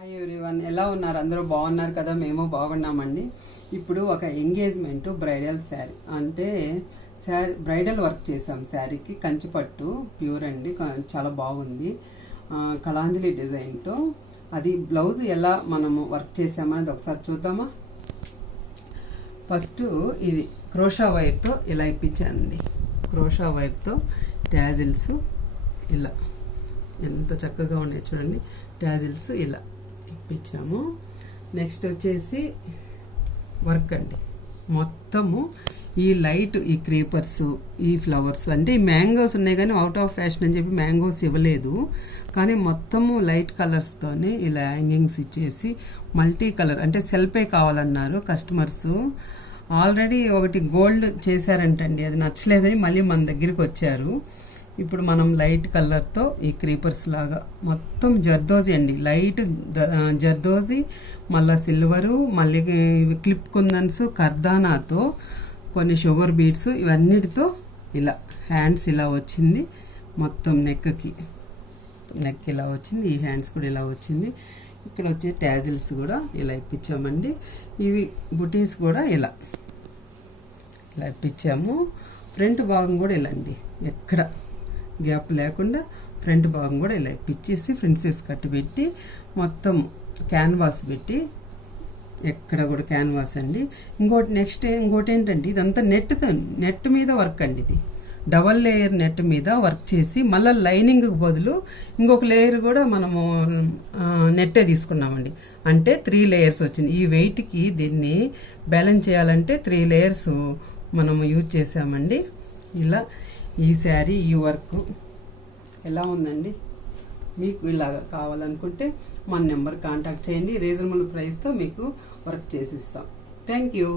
Hi everyone, ఎలా ఉన్నారు? అందరూ బాగున్నారు కదా? మేము బాగున్నామండి. ఇప్పుడు ఒక ఎంగేజ్మెంట్ బ్రైడల్ శారీ అంటే బ్రైడల్ వర్క్ చేసాం. శారీకి కంచిపట్టు ప్యూర్ అండి, చాలా బాగుంది. కళాంజలి డిజైన్తో అది బ్లౌజ్ ఎలా మనము వర్క్ చేసామనేది ఒకసారి చూద్దామా. ఫస్ట్ ఇది క్రోషా వైర్తో ఇలా ఇప్పించానండి. క్రోషా వైర్తో ట్యాజిల్స్ ఇలా ఎంత చక్కగా ఉన్నాయి చూడండి. ట్యాజిల్స్ ఇలా ఇప్పించాము. నెక్స్ట్ వచ్చేసి వర్క్ అండి. మొత్తము ఈ లైట్, ఈ క్రీపర్స్, ఈ ఫ్లవర్స్ అంటే ఈ మ్యాంగోస్ ఉన్నాయి కానీ అవుట్ ఆఫ్ ఫ్యాషన్ అని చెప్పి మ్యాంగోస్ ఇవ్వలేదు. కానీ మొత్తము లైట్ కలర్స్తోనే ఇలా హ్యాంగింగ్స్ ఇచ్చేసి మల్టీ కలర్ అంటే సెల్ఫే కావాలన్నారు కస్టమర్స్. ఆల్రెడీ ఒకటి గోల్డ్ చేశారంటండి, అది నచ్చలేదని మళ్ళీ మన దగ్గరికి వచ్చారు. ఇప్పుడు మనం లైట్ కలర్తో ఈ క్రీపర్స్ లాగా మొత్తం జర్దోజీ అండి, లైట్ జర్దోజీ, మళ్ళీ సిల్వరు, మళ్ళీ క్లిప్ కుందన్స్, కర్దానాతో కొన్ని షుగర్ బీడ్స్, ఇవన్నిటితో ఇలా హ్యాండ్స్ ఇలా వచ్చింది. మొత్తం నెక్ ఇలా వచ్చింది. ఈ హ్యాండ్స్ కూడా ఇలా వచ్చింది. ఇక్కడ వచ్చే ట్యాజిల్స్ కూడా ఇలా ఇప్పించామండి. ఇవి బుటీస్ కూడా ఇలా ఇప్పించాము. ఫ్రంట్ భాగం కూడా ఇలా అండి, ఎక్కడ గ్యాప్ లేకుండా ఫ్రంట్ భాగం కూడా ఇలా ఇప్పించేసి ప్రిన్సెస్ కట్ పెట్టి మొత్తం క్యాన్వాస్ పెట్టి, ఎక్కడ కూడా క్యాన్వాస్ అండి. ఇంకోటి ఏంటంటే ఇదంతా నెట్ మీద వర్క్ అండి. ఇది డబల్ లేయర్ నెట్ మీద వర్క్ చేసి మళ్ళీ లైనింగ్కి బదులు ఇంకొక లేయర్ కూడా మనము నెట్టే తీసుకున్నామండి. అంటే 3 లేయర్స్ వచ్చింది. ఈ వెయిట్కి దీన్ని బ్యాలెన్స్ చేయాలంటే 3 లేయర్స్ మనము యూజ్ చేసామండి. ఇలా ఈ శారీ, ఈ వర్క్ ఎలా ఉందండి? మీకు ఇలాగా కావాలనుకుంటే మన నెంబర్ కాంటాక్ట్ చేయండి. రీజనబుల్ ప్రైస్తో మీకు వర్క్ చేసిస్తాం. Thank you.